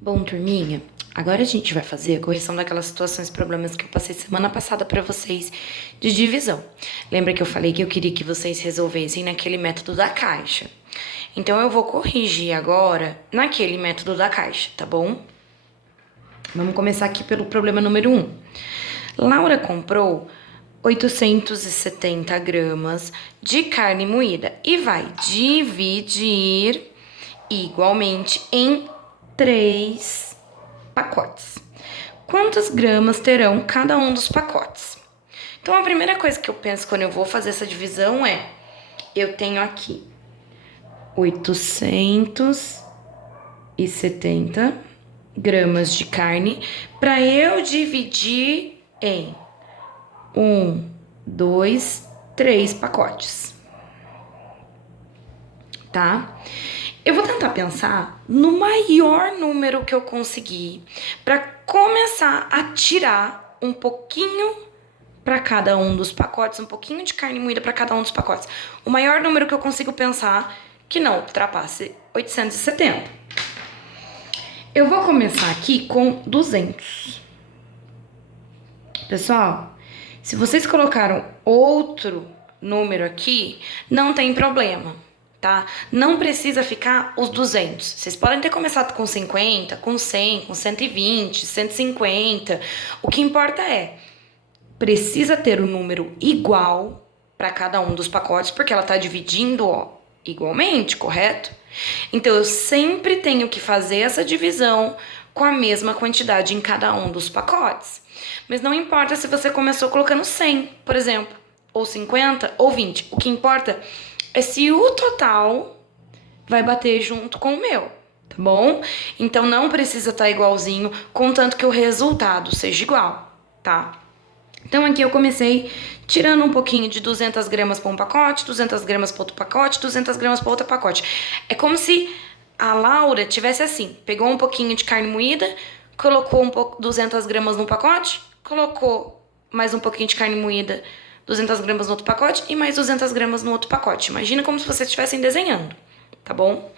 Bom, turminha, agora a gente vai fazer a correção daquelas situações, problemas que eu passei semana passada para vocês de divisão. Lembra que eu falei que eu queria que vocês resolvessem naquele método da caixa? Então eu vou corrigir agora naquele método da caixa, tá bom? Vamos começar aqui pelo problema número 1. Laura comprou 870 gramas de carne moída e vai dividir igualmente em 3 pacotes. Quantas gramas terão cada um dos pacotes? Então, a primeira coisa que eu penso quando eu vou fazer essa divisão é: eu tenho aqui 870 gramas de carne para eu dividir em 1, 2, 3 pacotes, tá? Eu vou tentar pensar no maior número que eu conseguir para começar a tirar um pouquinho para cada um dos pacotes, um pouquinho de carne moída para cada um dos pacotes. O maior número que eu consigo pensar que não ultrapasse 870. Eu vou começar aqui com 200. Pessoal, se vocês colocaram outro número aqui, não tem problema, tá? Não precisa ficar os 200. Vocês podem ter começado com 50, com 100, com 120, 150. O que importa é, precisa ter o número igual para cada um dos pacotes, porque ela tá dividindo, ó, igualmente, correto? Então, eu sempre tenho que fazer essa divisão com a mesma quantidade em cada um dos pacotes. Mas não importa se você começou colocando 100, por exemplo, ou 50, ou 20. O que importa é se o total vai bater junto com o meu, tá bom? Então, não precisa estar igualzinho, contanto que o resultado seja igual, tá? Então, aqui eu comecei tirando um pouquinho de 200 gramas para um pacote, 200 gramas para outro pacote, 200 gramas para outro pacote. É como se a Laura tivesse assim, pegou um pouquinho de carne moída, colocou 200 gramas no pacote, colocou mais um pouquinho de carne moída, 200 gramas no outro pacote e mais 200 gramas no outro pacote. Imagina como se vocês estivessem desenhando, tá bom?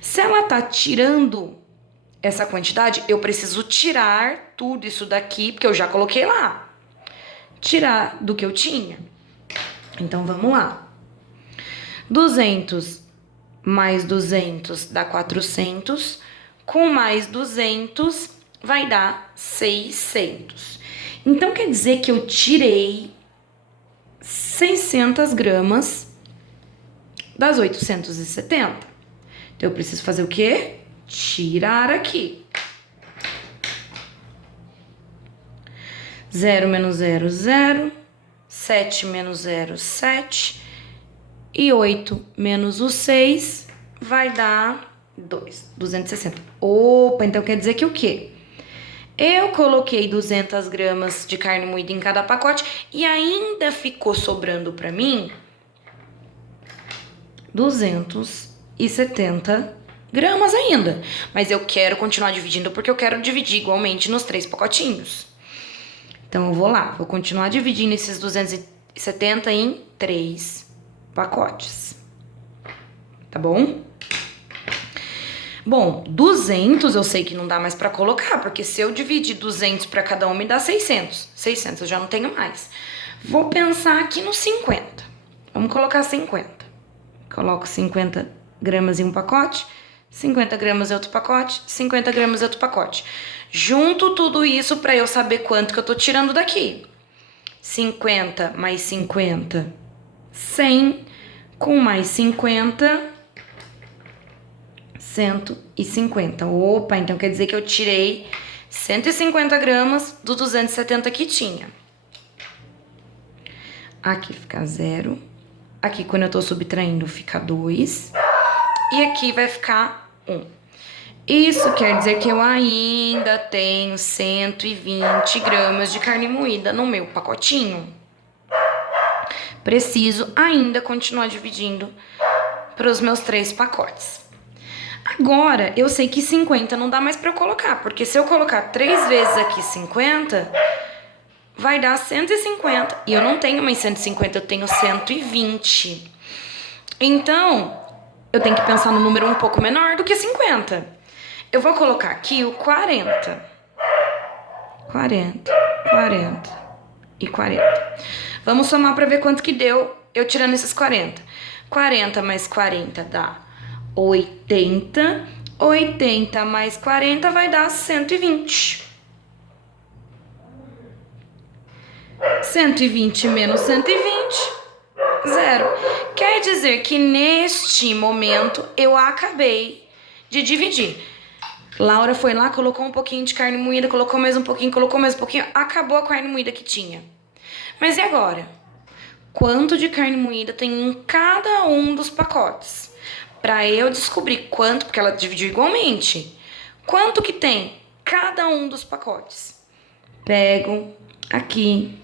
Se ela tá tirando essa quantidade, eu preciso tirar tudo isso daqui, porque eu já coloquei lá. Tirar do que eu tinha. Então, vamos lá. 200 mais 200 dá 400. Com mais 200 vai dar 600. Então, quer dizer que eu tirei 600 gramas das 870. Então, eu preciso fazer o quê? Tirar aqui. 0 menos 0, 0. 7 menos 0, 7. E 8 menos o 6 vai dar 260. Opa, então quer dizer que o quê? Eu coloquei 200 gramas de carne moída em cada pacote e ainda ficou sobrando para mim 270 gramas ainda. Mas eu quero continuar dividindo porque eu quero dividir igualmente nos 3 pacotinhos. Então, eu vou lá, vou continuar dividindo esses 270 em 3 pacotes. Tá bom? Bom, 200 eu sei que não dá mais pra colocar, porque se eu dividir 200 pra cada um, me dá 600. 600 eu já não tenho mais. Vou pensar aqui no 50. Vamos colocar 50. Coloco 50 gramas em um pacote, 50 gramas em outro pacote, 50 gramas em outro pacote. Junto tudo isso para eu saber quanto que eu tô tirando daqui. 50 mais 50, 100. Com mais 50, 150. Opa, então quer dizer que eu tirei 150 gramas do 270 que tinha. Aqui fica 0. Aqui, quando eu tô subtraindo, fica 2. E aqui vai ficar 1. Isso quer dizer que eu ainda tenho 120 gramas de carne moída no meu pacotinho. Preciso ainda continuar dividindo para os meus 3 pacotes. Agora, eu sei que 50 não dá mais para eu colocar, porque se eu colocar 3 vezes aqui 50, vai dar 150. E eu não tenho mais 150, eu tenho 120. Então, eu tenho que pensar no número um pouco menor do que 50. eu vou colocar aqui o 40. 40, 40 e 40. Vamos somar para ver quanto que deu eu tirando esses 40. 40 mais 40 dá 80. 80 mais 40 vai dar 120. 120 menos 120, zero. Quer dizer que neste momento eu acabei de dividir. Laura foi lá, colocou um pouquinho de carne moída, colocou mais um pouquinho, colocou mais um pouquinho, acabou a carne moída que tinha. Mas e agora? Quanto de carne moída tem em cada um dos pacotes? Para eu descobrir quanto, porque ela dividiu igualmente, quanto que tem cada um dos pacotes? Pego aqui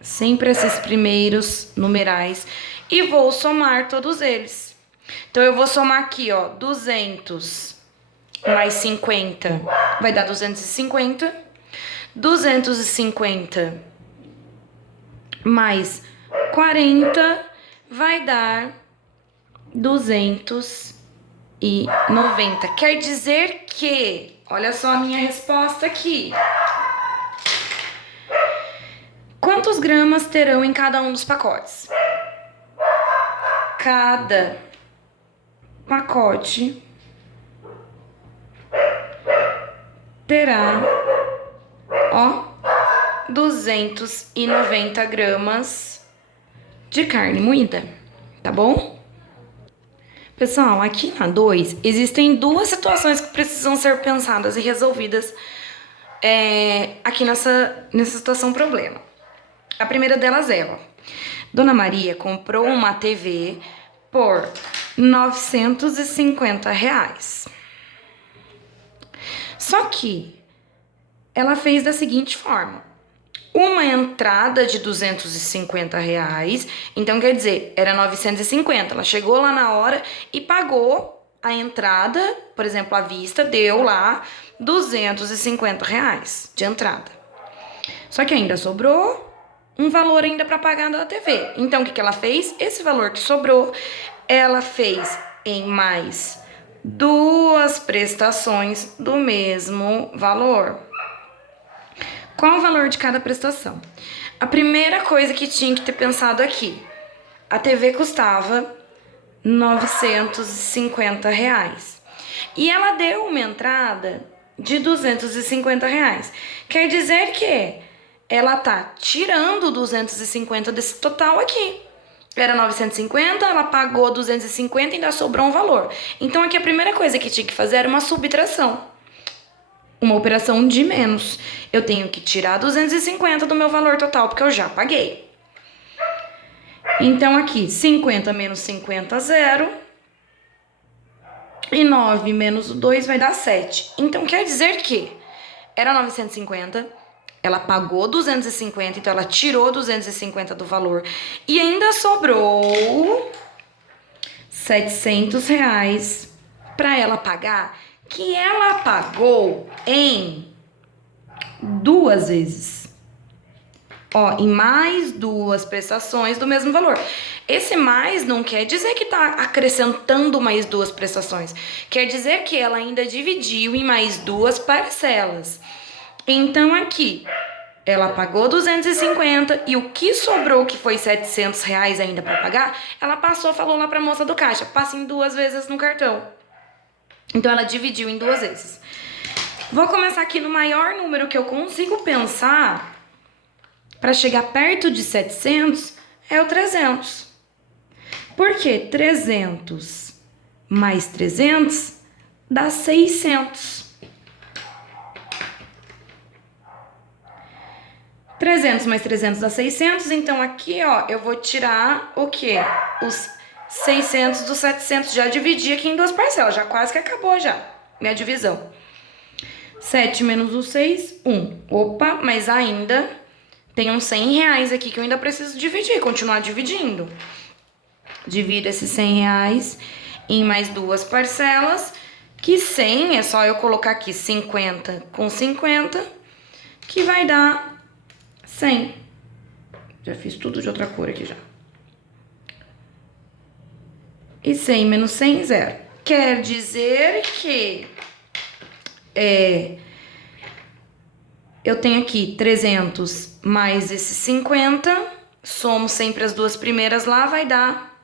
sempre esses primeiros numerais e vou somar todos eles. Então eu vou somar aqui, ó, 200 mais 50 vai dar 250. 250 mais 40 vai dar 290. Quer dizer que, olha só a minha resposta aqui. Quantos gramas terão em cada um dos pacotes? Cada pacote terá, ó, 290 gramas de carne moída, tá bom? Pessoal, aqui na 2, existem duas situações que precisam ser pensadas e resolvidas aqui nessa situação problema. A primeira delas é, ó, Dona Maria comprou uma TV por R$950. Só que ela fez da seguinte forma: uma entrada de R$250, então quer dizer, era 950. Ela chegou lá na hora e pagou a entrada, por exemplo, à vista, deu lá R$250 de entrada. Só que ainda sobrou um valor ainda para pagar da TV. Então, o que ela fez? Esse valor que sobrou, ela fez em mais duas prestações do mesmo valor. Qual o valor de cada prestação? A primeira coisa que tinha que ter pensado aqui, a TV custava R$950 e ela deu uma entrada de R$250. Quer dizer que ela tá tirando 250 desse total aqui. Era 950, ela pagou 250 e ainda sobrou um valor. Então aqui a primeira coisa que tinha que fazer era uma subtração. Uma operação de menos. Eu tenho que tirar 250 do meu valor total, porque eu já paguei. Então aqui, 50 menos 50, 0. E 9 menos 2 vai dar 7. Então quer dizer que era 950, ela pagou 250, então ela tirou 250 do valor. E ainda sobrou R$700 para ela pagar, que ela pagou em duas vezes. Ó, em mais duas prestações do mesmo valor. Esse mais não quer dizer que tá acrescentando mais duas prestações. Quer dizer que ela ainda dividiu em mais duas parcelas. Então aqui, ela pagou 250 e o que sobrou, que foi R$700 ainda para pagar, ela passou, falou lá pra moça do caixa, passa em duas vezes no cartão. Então ela dividiu em duas vezes. Vou começar aqui no maior número que eu consigo pensar para chegar perto de 700, é o 300. Por quê? 300 mais 300 dá 600. 300 mais 300 dá 600, então aqui, ó, eu vou tirar o quê? Os 600 dos 700, já dividi aqui em duas parcelas, já quase que acabou já, minha divisão. 7 menos o 6, 1. Opa, mas ainda tem uns R$100 aqui que eu ainda preciso dividir, continuar dividindo. Divido esses R$100 em mais duas parcelas, que 100 é só eu colocar aqui 50 com 50, que vai dar 100. Já fiz tudo de outra cor aqui já. E 100 menos 100, 0. Quer dizer que Eu tenho aqui 300 mais esses 50, somo sempre as duas primeiras lá, vai dar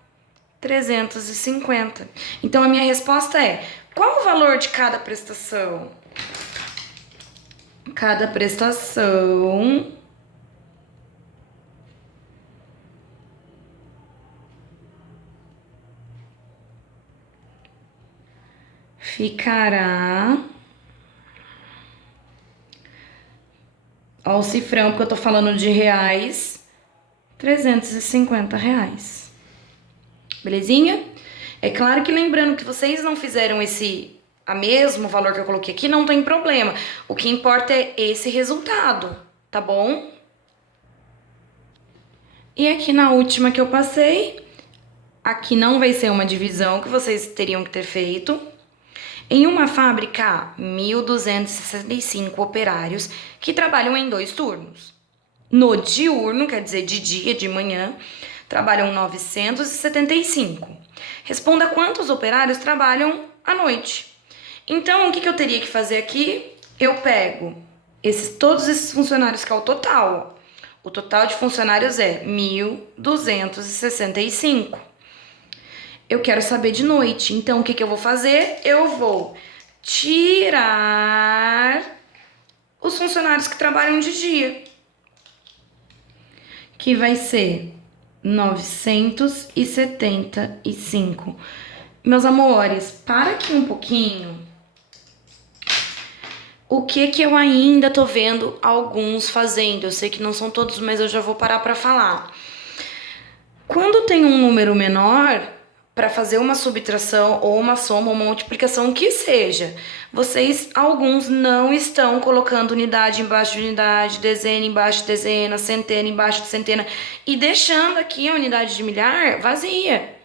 350. Então, a minha resposta é, qual o valor de cada prestação? Cada prestação ficará... Ó, o cifrão, porque eu tô falando de reais, R$ 350. Belezinha? É claro que lembrando que vocês não fizeram a mesmo valor que eu coloquei aqui, não tem problema. O que importa é esse resultado, tá bom? E aqui na última que eu passei, aqui não vai ser uma divisão que vocês teriam que ter feito. Em uma fábrica, 1.265 operários que trabalham em 2 turnos. No diurno, quer dizer de dia, de manhã, trabalham 975. Responda quantos operários trabalham à noite. Então, o que eu teria que fazer aqui? Eu pego todos esses funcionários, que é o total. O total de funcionários é 1.265. Eu quero saber de noite. Então, o que eu vou fazer? Eu vou tirar os funcionários que trabalham de dia, que vai ser 975. Meus amores, para aqui um pouquinho. O que eu ainda tô vendo alguns fazendo? Eu sei que não são todos, mas eu já vou parar para falar. Quando tem um número menor, para fazer uma subtração ou uma soma ou uma multiplicação, que seja, alguns não estão colocando unidade embaixo de unidade, dezena embaixo de dezena, centena embaixo de centena e deixando aqui a unidade de milhar vazia.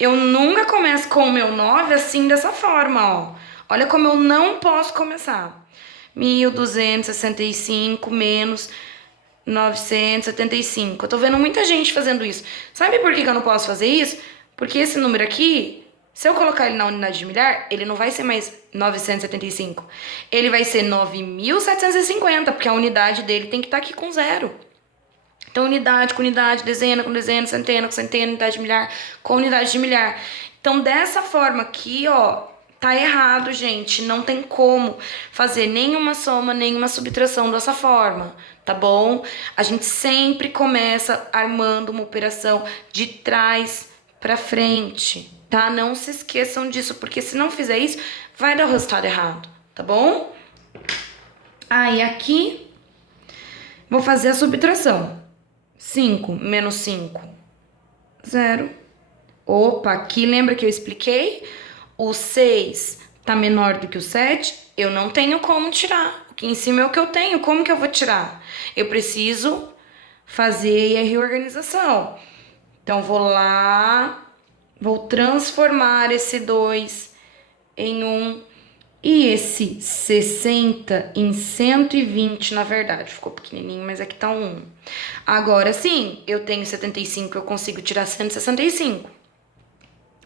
Eu nunca começo com o meu 9 assim, dessa forma, ó. Olha como eu não posso começar. 1.265 menos 975. Eu tô vendo muita gente fazendo isso. Sabe por que eu não posso fazer isso? Porque esse número aqui, se eu colocar ele na unidade de milhar, ele não vai ser mais 975. Ele vai ser 9.750, porque a unidade dele tem que estar aqui com zero. Então, unidade com unidade, dezena com dezena, centena com centena, unidade de milhar com unidade de milhar. Então, dessa forma aqui, ó, tá errado, gente. Não tem como fazer nenhuma soma, nenhuma subtração dessa forma, tá bom? A gente sempre começa armando uma operação de trás pra frente, tá? Não se esqueçam disso, porque se não fizer isso, vai dar o resultado errado, tá bom? Aí, aqui, vou fazer a subtração. 5 menos 5, 0. Opa, aqui lembra que eu expliquei? O 6 tá menor do que o 7, eu não tenho como tirar. Aqui em cima é o que eu tenho, como que eu vou tirar? Eu preciso fazer a reorganização. Então, vou lá, vou transformar esse 2 em 1 e esse 60 em 120, na verdade. Ficou pequenininho, mas aqui tá um 1. Agora sim, eu tenho 75, eu consigo tirar 165.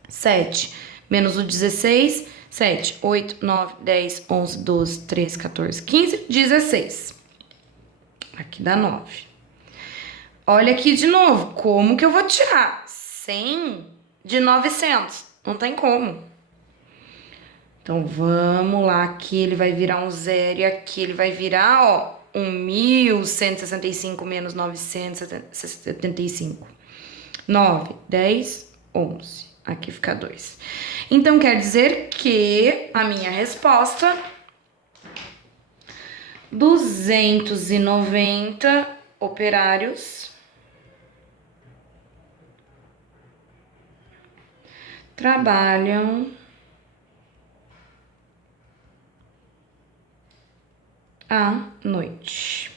7 menos o 16, 7, 8, 9, 10, 11, 12, 13, 14, 15, 16. Aqui dá 9. Olha aqui de novo, como que eu vou tirar 100 de 900? Não tem como. Então, vamos lá, aqui ele vai virar um 0 e aqui ele vai virar, ó, 1.165 menos 975. 9, 10, 11. Aqui fica 2. Então, quer dizer que a minha resposta, 290 operários trabalham à noite.